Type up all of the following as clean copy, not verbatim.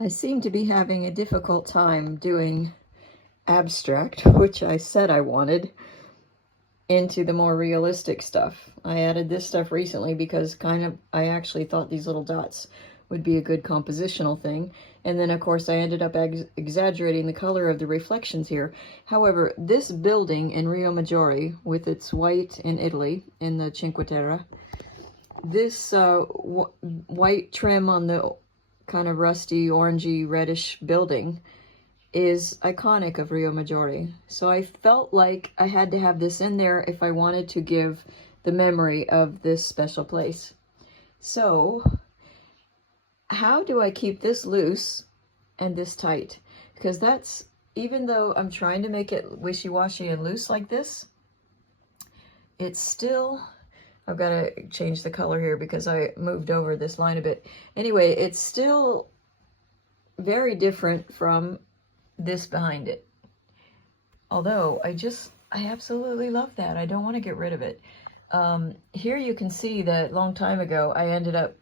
I seem to be having a difficult time doing abstract, which I said I wanted, into the more realistic stuff. I added this stuff recently because I actually thought these little dots would be a good compositional thing. And then, of course, I ended up exaggerating the color of the reflections here. However, this building in Rio Maggiore, with its white in Italy, in the Cinque Terre, this white trim on the kind of rusty, orangey, reddish building is iconic of Rio Maggiore. So I felt like I had to have this in there if I wanted to give the memory of this special place. So how do I keep this loose and this tight? Because that's, even though I'm trying to make it wishy-washy and loose like this, it's still, I've got to change the color here because I moved over this line a bit. Anyway, it's still very different from this behind it. Although I absolutely love that. I don't want to get rid of it. Here you can see that long time ago I ended up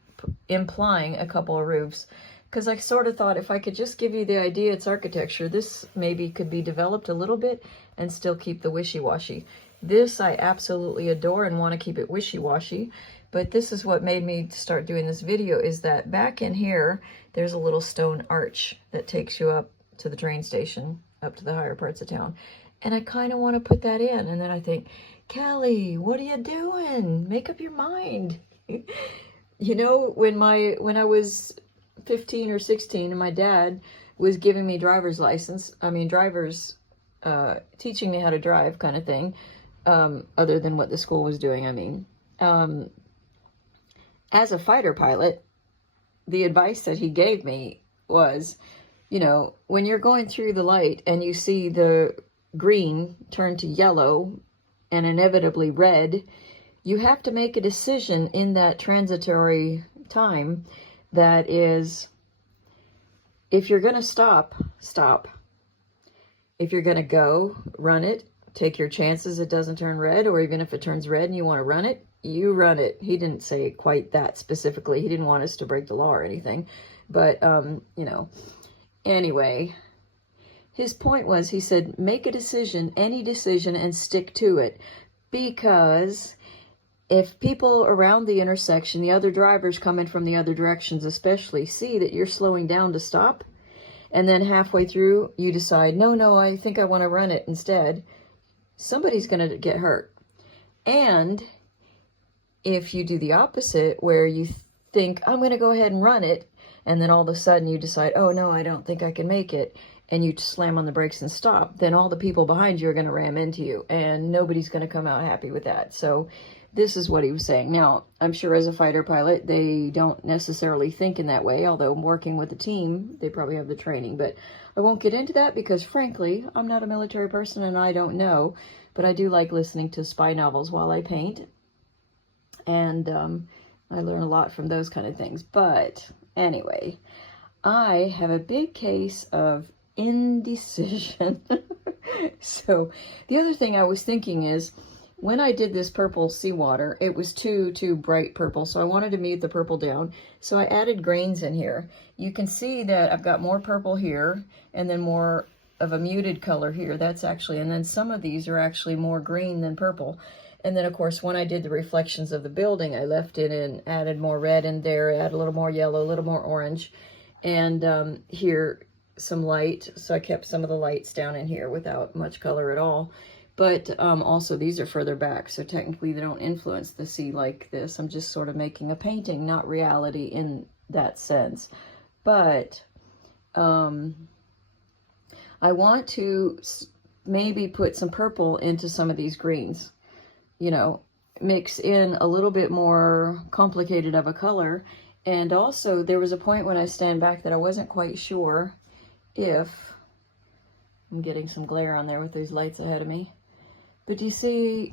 implying a couple of roofs because I sort of thought if I could just give you the idea it's architecture, this maybe could be developed a little bit and still keep the wishy-washy. This I absolutely adore and want to keep it wishy-washy, but this is what made me start doing this video, is that back in here there's a little stone arch that takes you up to the train station, up to the higher parts of town. And I kind of want to put that in. And then I think, Kelly, what are you doing? Make up your mind. You know, when I was 15 or 16 and my dad was giving me driver's license, teaching me how to drive kind of thing, other than what the school was doing, as a fighter pilot, the advice that he gave me was, you know, when you're going through the light and you see the green turn to yellow and inevitably red, you have to make a decision in that transitory time that is, if you're going to stop, stop. If you're going to go, run it. Take your chances it doesn't turn red, or even if it turns red and you want to run it, you run it. He didn't say quite that specifically. He didn't want us to break the law or anything. But, you know, anyway, his point was, he said, make a decision, any decision, and stick to it. Because if people around the intersection, the other drivers coming from the other directions especially, see that you're slowing down to stop, and then halfway through you decide, no, I think I want to run it instead, somebody's going to get hurt. And if you do the opposite, where you think, I'm going to go ahead and run it, and then all of a sudden you decide, oh no, I don't think I can make it, and you slam on the brakes and stop, then all the people behind you are going to ram into you, and nobody's going to come out happy with that. So this is what he was saying. Now, I'm sure as a fighter pilot, they don't necessarily think in that way, although working with a team, they probably have the training. But I won't get into that because, frankly, I'm not a military person and I don't know. But I do like listening to spy novels while I paint. And I learn a lot from those kind of things. But anyway, I have a big case of indecision. So the other thing I was thinking is, when I did this purple seawater, it was too bright purple, so I wanted to mute the purple down. So I added grains in here. You can see that I've got more purple here, and then more of a muted color here. That's actually, and then some of these are actually more green than purple. And then, of course, when I did the reflections of the building, I left it and added more red in there, add a little more yellow, a little more orange, and here some light. So I kept some of the lights down in here without much color at all. But also these are further back, so technically they don't influence the sea like this. I'm just sort of making a painting, not reality in that sense. But I want to maybe put some purple into some of these greens. You know, mix in a little bit more complicated of a color. And also there was a point when I stand back that I wasn't quite sure if, I'm getting some glare on there with these lights ahead of me. But you see,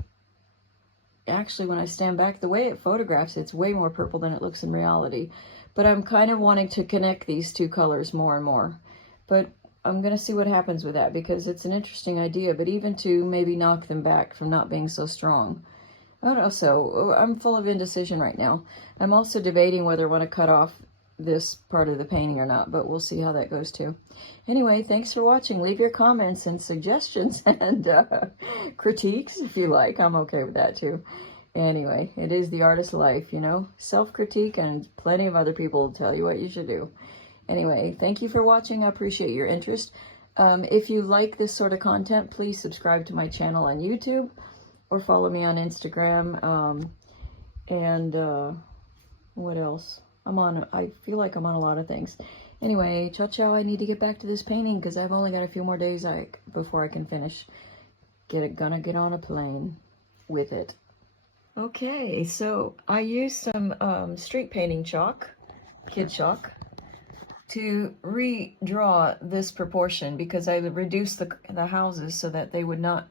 actually when I stand back, the way it photographs, it's way more purple than it looks in reality. But I'm kind of wanting to connect these two colors more and more. But I'm going to see what happens with that, because it's an interesting idea, but even to maybe knock them back from not being so strong. I don't know, so I'm full of indecision right now. I'm also debating whether I want to cut off this part of the painting or not, but we'll see how that goes too. Anyway, thanks for watching. Leave your comments and suggestions and critiques if you like. I'm okay with that too. Anyway, it is the artist's life, you know, self-critique, and plenty of other people will tell you what you should do. Anyway, thank you for watching. I appreciate your interest. If you like this sort of content, please subscribe to my channel on YouTube or follow me on Instagram. What else? I feel like I'm on a lot of things. Anyway, ciao. I need to get back to this painting because I've only got a few more days before I can finish. Gonna get on a plane with it. Okay, so I used some street painting chalk, kid chalk, to redraw this proportion because I reduced the houses so that they would not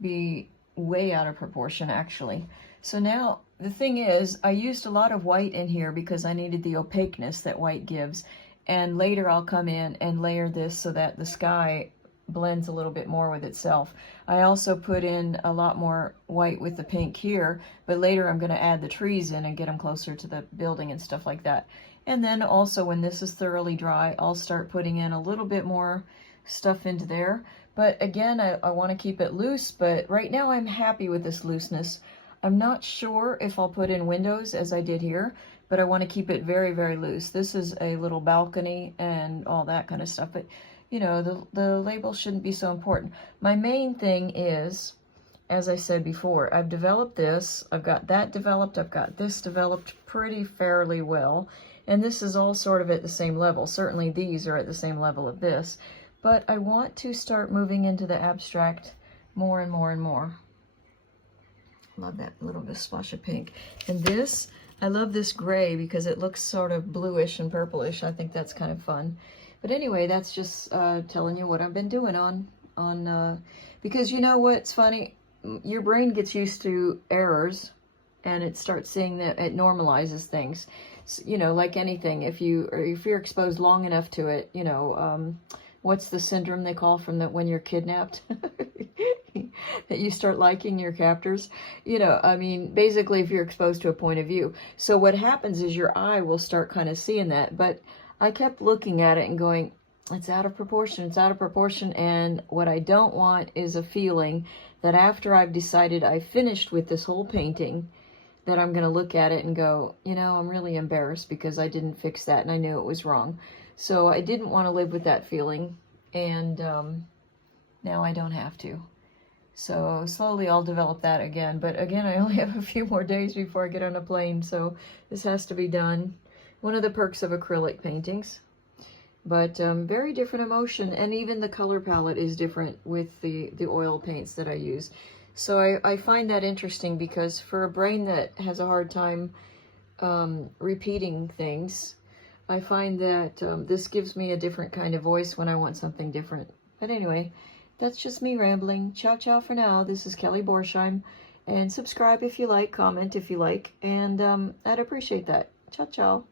be way out of proportion actually. So now the thing is, I used a lot of white in here because I needed the opaqueness that white gives, and later I'll come in and layer this so that the sky blends a little bit more with itself. I also put in a lot more white with the pink here, but later I'm going to add the trees in and get them closer to the building and stuff like that. And then also when this is thoroughly dry, I'll start putting in a little bit more stuff into there. But again, I want to keep it loose, but right now I'm happy with this looseness. I'm not sure if I'll put in windows as I did here, but I want to keep it very, very loose. This is a little balcony and all that kind of stuff, but you know, the label shouldn't be so important. My main thing is, as I said before, I've developed this, I've got that developed, I've got this developed pretty fairly well, and this is all sort of at the same level. Certainly these are at the same level of this, but I want to start moving into the abstract more and more and more. Love that little bit splash of pink. And this, I love this gray because it looks sort of bluish and purplish. I think that's kind of fun. But anyway, that's just telling you what I've been doing because you know what's funny? Your brain gets used to errors and it starts seeing that it normalizes things. So, you know, like anything, if you're exposed long enough to it, you know, what's the syndrome they call from when you're kidnapped? That you start liking your captors, you know, I mean, basically if you're exposed to a point of view. So what happens is your eye will start kind of seeing that, but I kept looking at it and going, it's out of proportion, it's out of proportion, and what I don't want is a feeling that after I've decided I finished with this whole painting, that I'm going to look at it and go, you know, I'm really embarrassed because I didn't fix that and I knew it was wrong. So I didn't want to live with that feeling, and now I don't have to. So slowly I'll develop that again, but again, I only have a few more days before I get on a plane, so this has to be done. One of the perks of acrylic paintings, but very different emotion, and even the color palette is different with the oil paints that I use. So I find that interesting because for a brain that has a hard time repeating things, I find that this gives me a different kind of voice when I want something different. But anyway, that's just me rambling. Ciao for now. This is Kelly Borsheim, and subscribe if you like, comment if you like, and I'd appreciate that. Ciao.